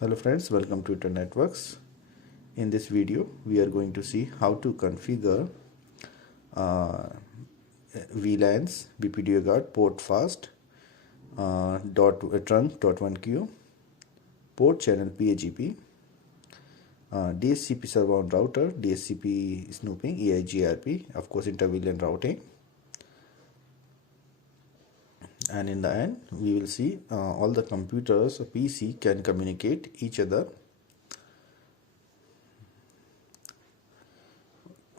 Hello friends, welcome to Inter Networks. In this video, we are going to see how to configure VLANs, BPDU guard, port fast, trunk, Dot1q, port channel PAGP, DHCP server on router, DHCP Snooping, EIGRP, of course Inter-VLAN-routing. And in the end, we will see all the computers, PC can communicate each other.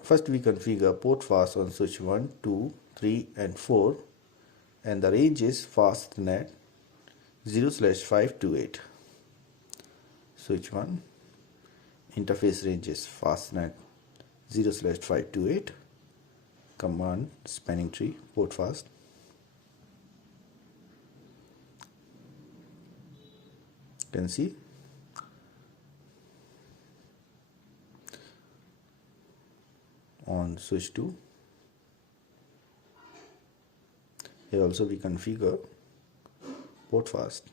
First we configure port fast on switch 1, 2, 3 and 4, and the range is fastnet 0/528. Switch 1, interface range is fastnet 0/528, command spanning tree port fast. You can see on switch 2. Here also we configure port fast,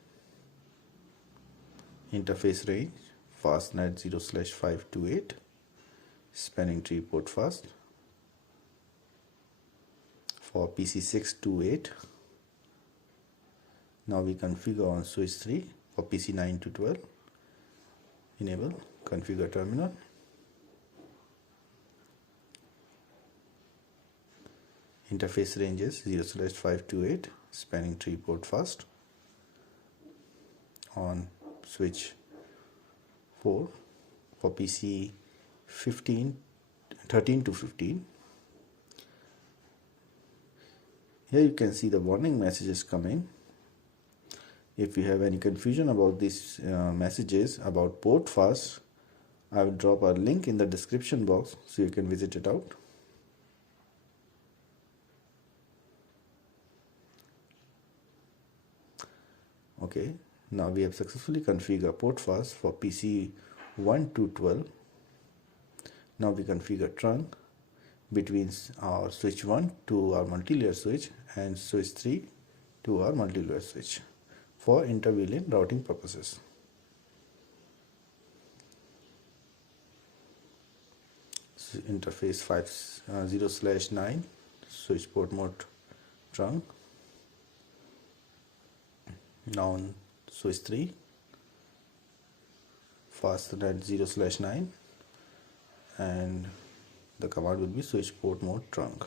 interface range fastnet 0/528, spanning tree port fast for PC 6 to 8. Now we configure on switch 3 for PC 9 to 12. Enable configure terminal. Interface range is 0/528, spanning tree port fast. On switch 4 for PC 13 to 15. Here you can see the warning messages coming. If you have any confusion about these messages about port fast, I will drop a link in the description box so you can visit it out. Okay, now we have successfully configured port fast for PC 1 to 12. Now we configure trunk between our switch 1 to our multilayer switch and switch 3 to our multilayer switch for inter-VLAN routing purposes. So interface 0/9 switch port mode trunk. Now on switch 3 fastnet 0/9 and the command will be switch port mode trunk.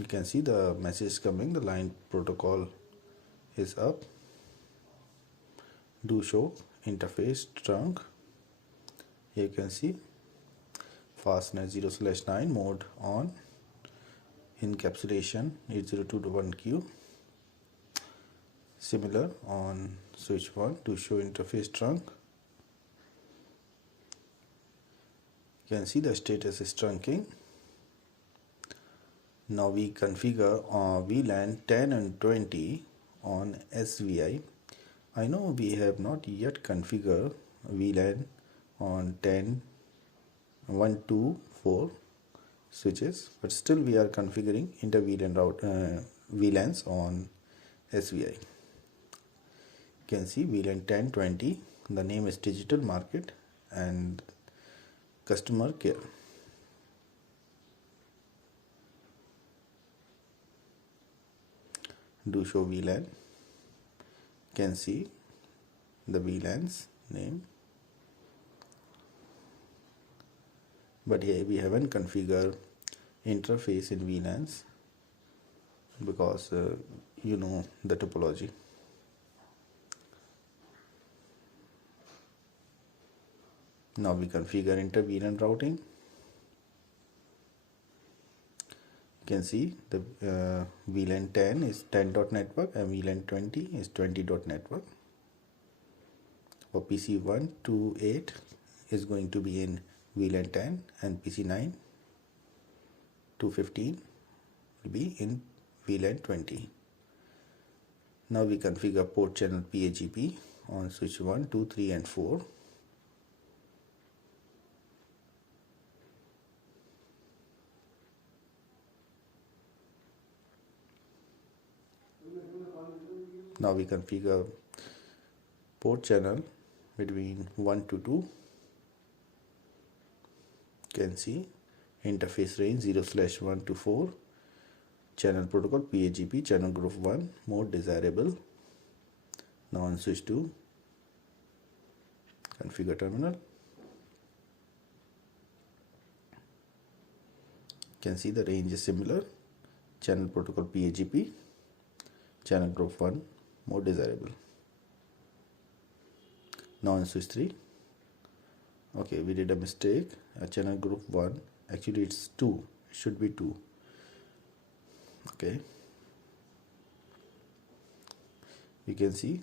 You can see the message coming, the line protocol is up. Do show interface trunk. Here you can see fastnet 0/9 mode on, encapsulation 802.1q. Similar on switch 1 to show interface trunk. You can see the status is trunking. Now we configure VLAN 10 and 20 on SVI. I know we have not yet configured VLAN on 10, 1, 2, 4 switches, but still we are configuring inter-VLAN VLANs on SVI. You can see VLAN 10, 20, the name is digital market and customer care. Do show VLAN. You can see the VLANs name, but here we haven't configured interface in VLANs because you know the topology. Now we configure inter-VLAN routing. You can see the VLAN 10 is 10.network and VLAN 20 is 20.network. For PC 1 to 8 is going to be in VLAN 10 and PC 9 to 15 will be in VLAN 20. Now we configure port channel PAGP on switch 1, 2, 3 and 4. Now we configure port channel between 1 to 2. You can see interface range 0/1 to 4, channel protocol PHGP, channel group 1, mode desirable. Now on switch to configure terminal. You can see the range is similar, channel protocol PHGP, channel group 1, mode desirable. Now on switch 3. Okay, we did a mistake. Channel group 1, actually it's 2, it should be 2. Okay, you can see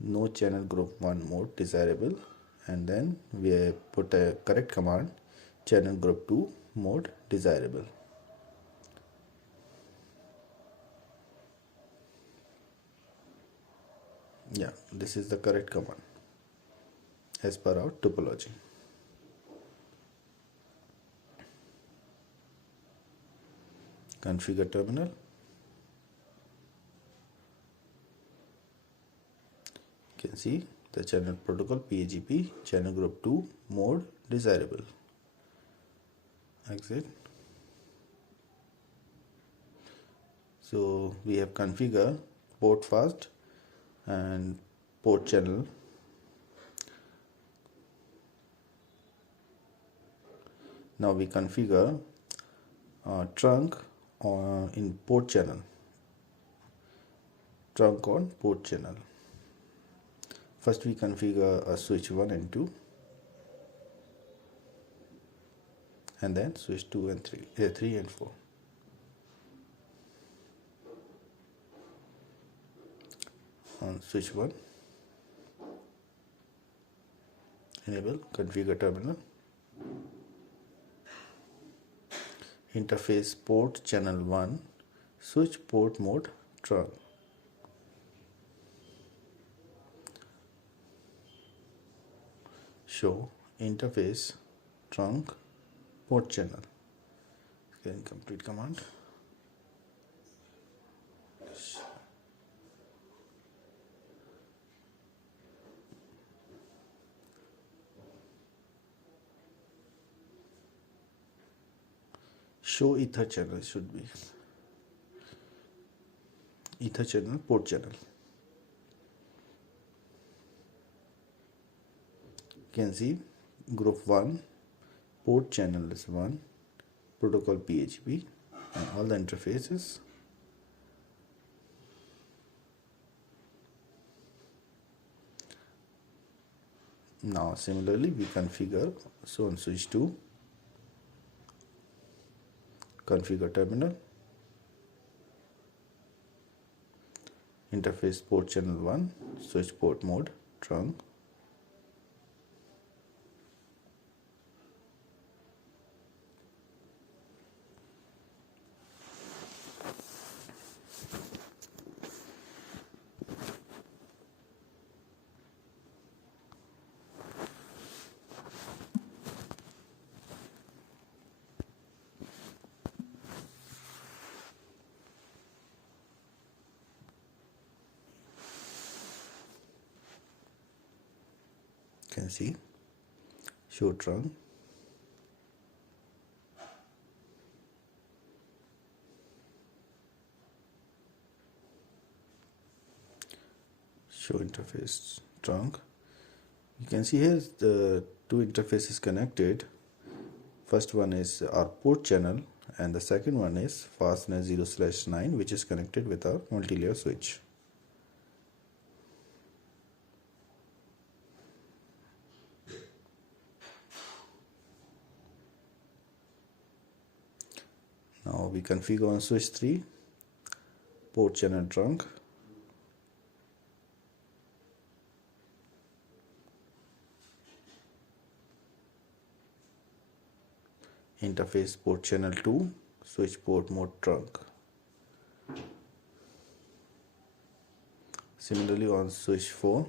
no channel group 1 mode desirable, and then we put a correct command, channel group 2 mode desirable. Yeah, this is the correct command as per our topology. Configure terminal. You can see the channel protocol PHGP, channel group 2 mode desirable. Exit. So we have configured port fast and port channel. Now we configure trunk in port channel, trunk on port channel. First we configure a switch 1 and 2, and then switch 2 and 3 and 4. On switch 1, enable configure terminal. Interface port channel 1, switch port mode trunk. Show interface trunk port channel. Again, complete command. Show ether channel should be ether channel port channel. You can see group 1 port channel is 1, protocol PHP, and all the interfaces. Now similarly we configure, so on switch 2, configure terminal, interface port channel 1, switch port mode trunk. Can see show trunk, show interface trunk. You can see here the two interfaces connected. First one is our port channel, and the second one is fastness 0/9, which is connected with our multi-layer switch. Now we configure on switch 3 port channel trunk, interface port channel 2, switch port mode trunk. Similarly on switch 4,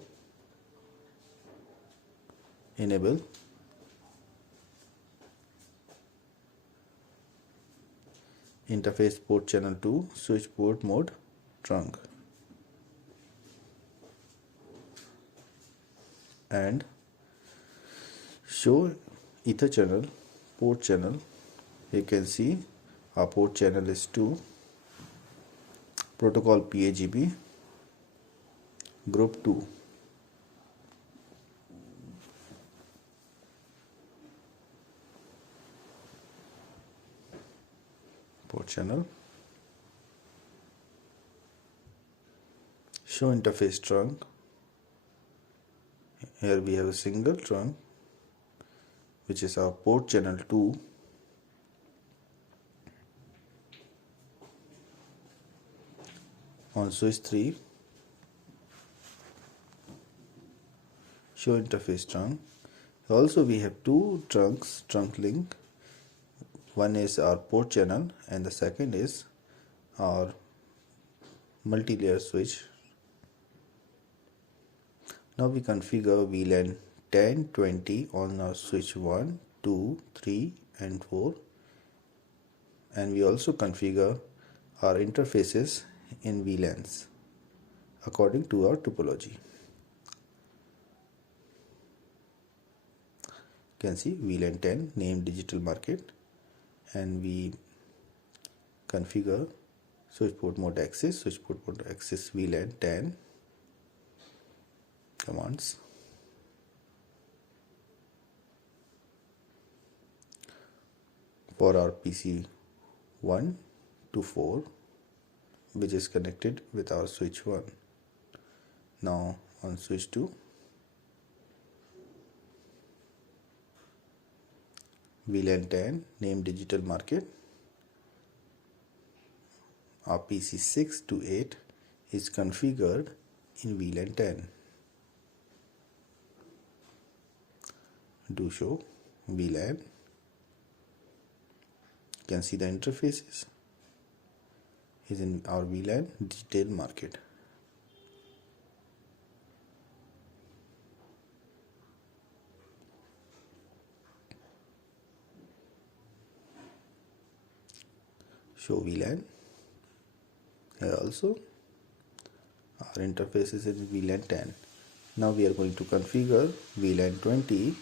enable interface port channel 2, switch port mode trunk. and show ether channel, port channel. You can see our port channel is 2, protocol PAGP, group 2. Port channel. Show interface trunk. Here we have a single trunk, which is our port channel 2. On switch 3, show interface trunk. Also we have two trunks, trunk link. One is our port channel and the second is our multi-layer switch. Now we configure VLAN 10, 20 on our switch 1, 2, 3 and 4, and we also configure our interfaces in VLANs according to our topology. You can see VLAN 10 named digital market, and we configure switch port mode access, switch port mode access VLAN 10 commands. For our PC 1 to 4, which is connected with our switch 1. Now on switch 2, VLAN 10 named digital market. Our PC 6 to 8 is configured in VLAN 10. Do show VLAN. You can see the interfaces is in our VLAN digital market. Show VLAN. Here also our interface is in VLAN 10. Now we are going to configure VLAN 20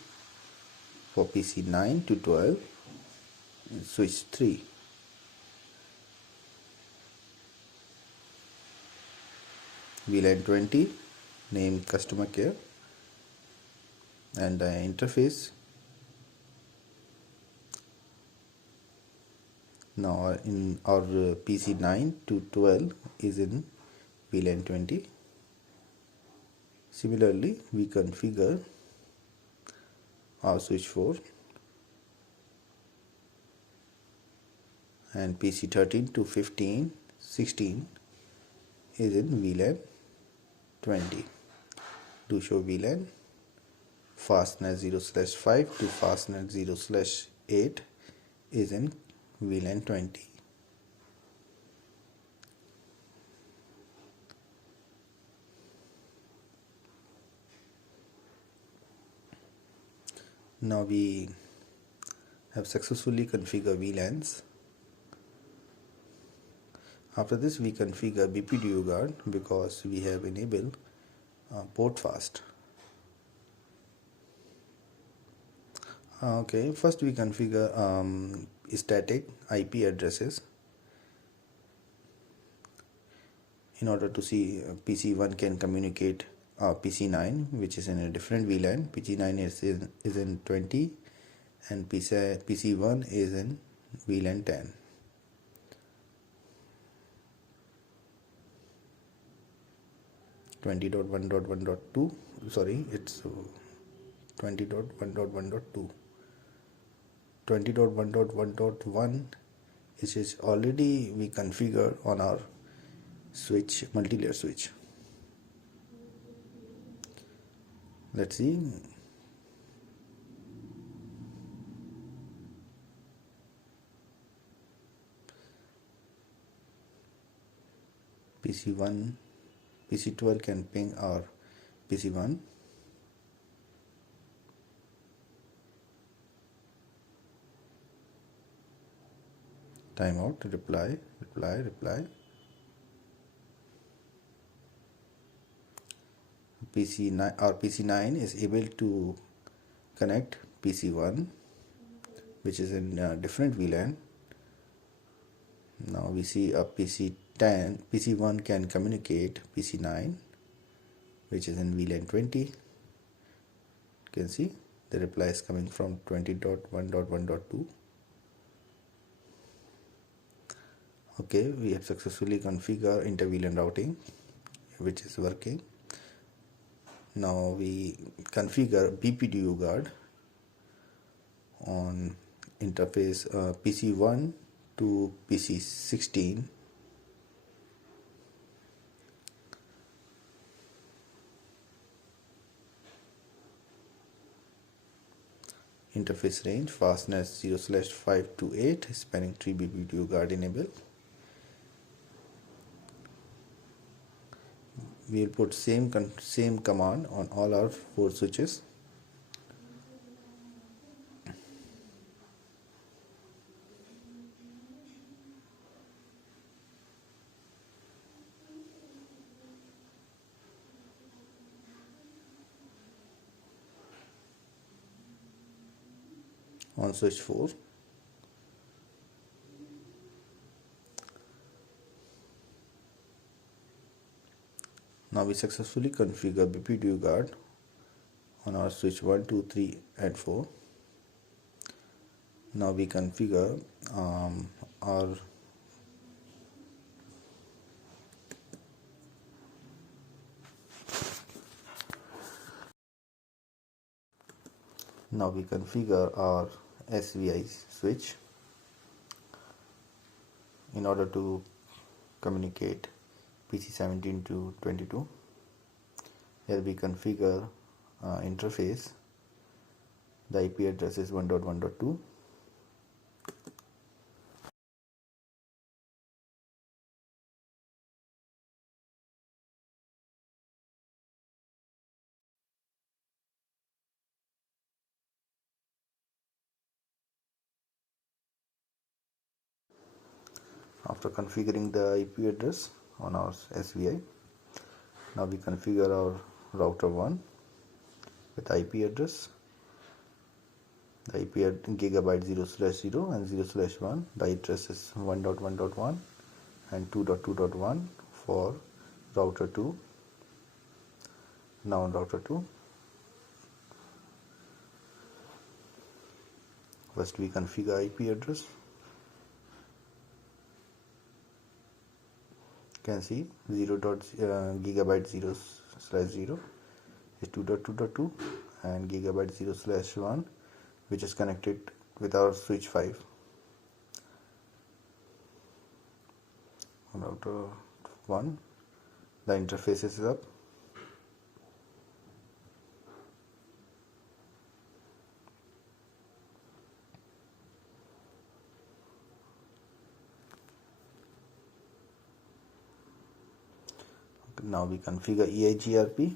for PC 9 to 12 and switch 3. VLAN 20 name customer care, and the interface. Now in our PC 9 to 12 is in VLAN 20. Similarly, we configure our switch 4 and PC 13 to 15, 16 is in VLAN 20. Do show VLAN. Fastnet 0/5 to Fastnet 0/8 is in VLAN 20. Now we have successfully configured VLANs. After this we configure BPDU guard because we have enabled port fast. Okay, first we configure static IP addresses in order to see PC1 can communicate PC9, which is in a different VLAN. PC9 is in 20 and PC1 is in VLAN 10. Sorry, it's 20.1.1.2. 20.1.1.1 is already we configure on our switch, multi-layer switch. Let's see. PC12 can ping our PC1. Timeout, reply. PC9 or PC9 is able to connect PC1, which is in different VLAN. Now we see a PC10, PC1 can communicate PC9, which is in VLAN 20. You can see the reply is coming from 20.1.1.2. Okay, we have successfully configured inter-VLAN routing, which is working. Now we configure BPDU guard on interface PC1 to PC16. Interface range fastness 0/528, spanning tree BPDU guard enable. We will put same command on all our 4 switches. On switch 4, now we successfully configure BPDU guard on our switch 1, 2, 3 and 4. Now we configure our SVI switch in order to communicate PC17 to 22. Here we configure interface. The IP address is 1.1.2. After configuring the IP address on our SVI, now we configure our router 1 with IP address. The IP at gigabyte 0/0 and 0/1. The address is 1.1.1 and 2.2.1 for router 2. Now on router 2, first we configure IP address. You can see gigabyte 0/0 is 2.2.2 and gigabyte 0/1, which is connected with our switch 5. On router 1, the interface is up. Now we configure EIGRP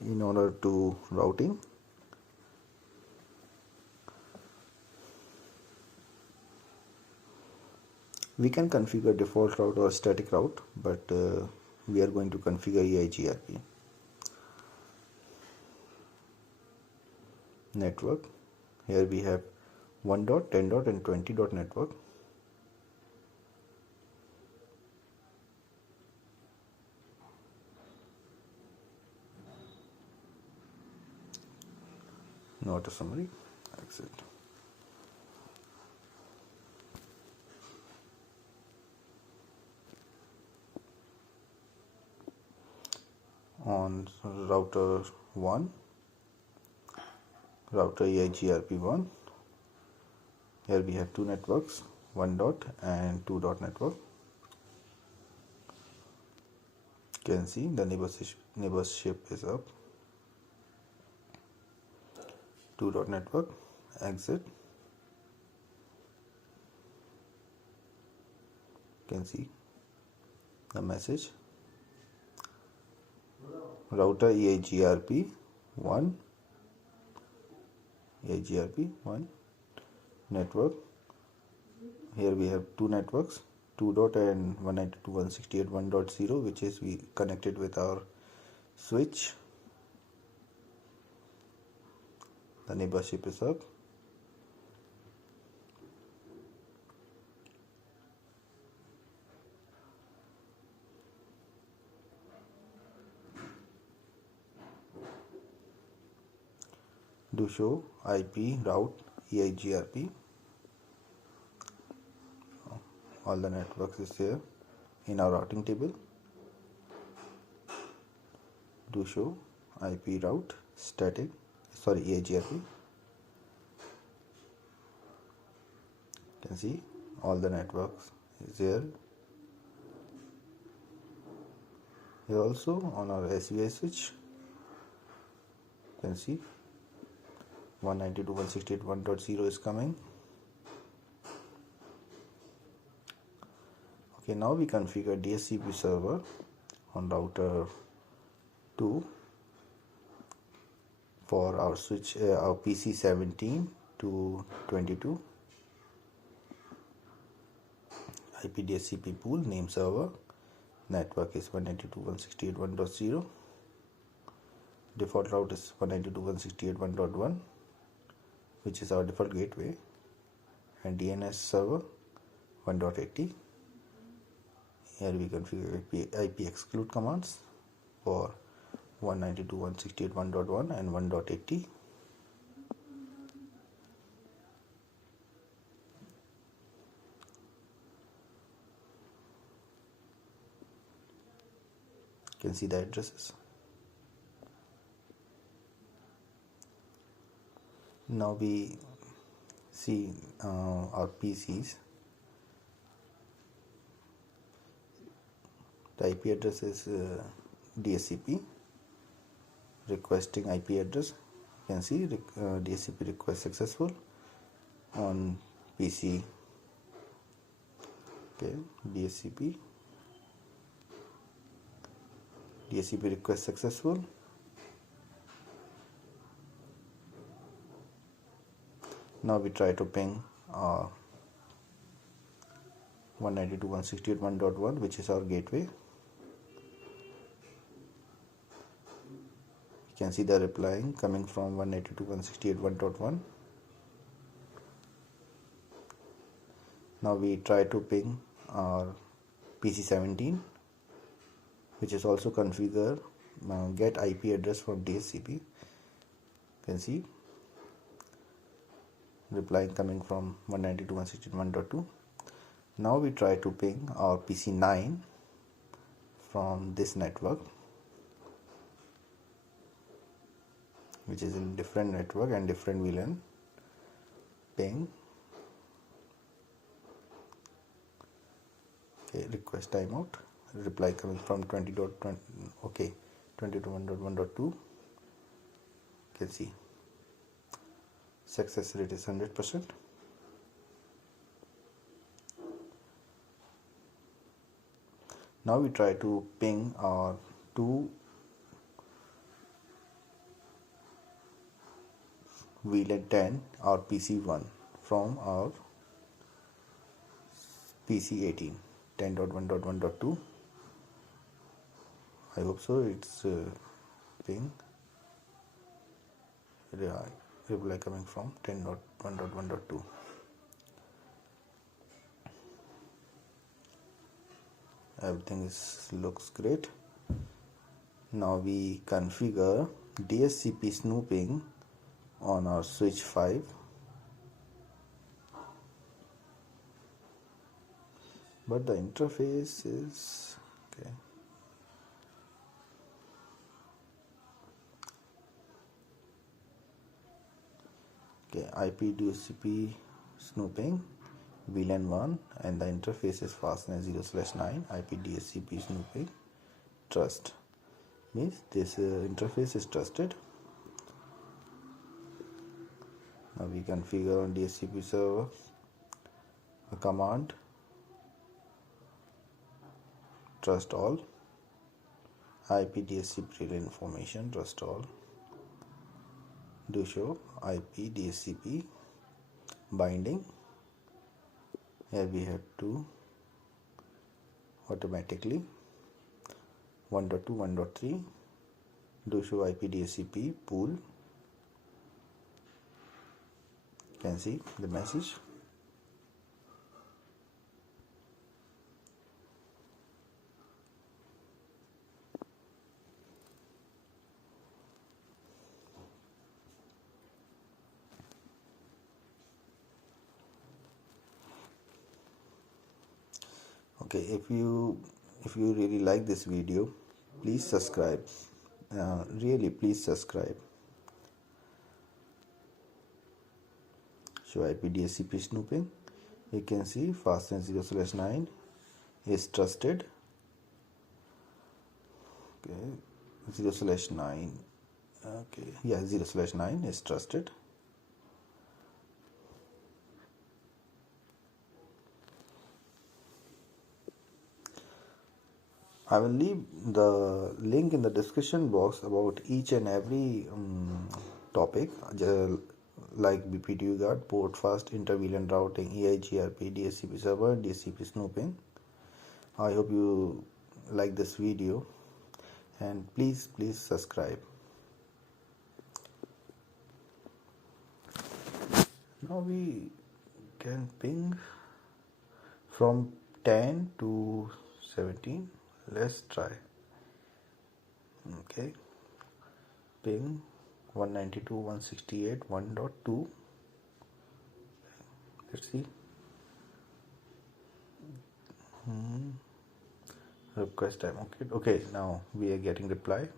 in order to routing. We can configure default route or static route, but we are going to configure EIGRP. Network. Here we have 1 dot, 10 dot and 20 dot network. Not a summary. Exit. On router 1, router EIGRP1, here we have 2 networks, 1 dot and 2 dot network. You can see the neighborship is up. 2 dot network, exit. You can see the message. Router EIGRP1 network. Here we have 2 networks, 2 dot and 192.168.1.0, which is we connected with our switch, the neighborship is up. Do show IP route EIGRP. All the networks is there in our routing table. Do show IP route static, EIGRP. You can see all the networks is there. Here also on our SVI switch, you can see 192.168.1.0 is coming. Okay, now we configure DHCP server on router 2 for our switch, our PC 17 to 22. IP DHCP pool, name server, network is 192.168.1.0, default route is 192.168.1.1, which is our default gateway, and DNS server 1.80. Here we configure IP exclude commands for 192.168.1.1 and 1.80. You can see the addresses. Now we see our PCs. The IP address is DHCP requesting IP address. You can see DHCP request successful on PC. Okay, DHCP request successful. Now we try to ping 192.168.1.1, which is our gateway. You can see the replying coming from 192.168.1.1. Now we try to ping our PC 17, which is also configure get IP address from DHCP. You can see replying coming from 192.168.1.2. Now we try to ping our PC 9 from this network, which is in different network and different VLAN. Ping. Okay, request timeout. Reply coming from 20.20. Okay, 20.1.1.2. You can see success rate is 100%. Now we try to ping our two VLAN 10 or PC1 from our PC 18 10.1.1.2. I hope so. It's ping. Reply coming from 10.1.1.2. Everything looks great. Now we configure DHCP Snooping on our switch 5. But the interface is okay. IP DHCP Snooping VLAN 1, and the interface is fastness 0/9. IP DHCP Snooping trust means this interface is trusted. Now we configure on DHCP server a command trust all. IP DHCP information trust all. Do show IP DHCP binding. Here we have to automatically 1.2 1.3 do show IP DHCP pool. You can see the message. Okay, if you really like this video, please subscribe. Really, please subscribe. Show IP DHCP snooping. You can see fastnet 0/9 is trusted. Okay, 0/9. Okay, yeah, 0/9 is trusted. I will leave the link in the description box about each and every topic, like BPDU guard, port fast, inter-VLAN-routing, EIGRP, DHCP server, DHCP snooping. I hope you like this video, and please subscribe. Now we can ping from 10 to 17. Let's try. Okay, ping 192.168.1.2. Let's see. Request time. Okay, now we are getting reply.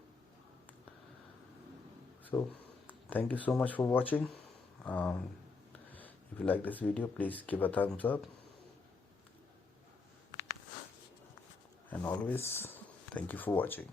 So thank you so much for watching. If you like this video, please give a thumbs up, and always thank you for watching.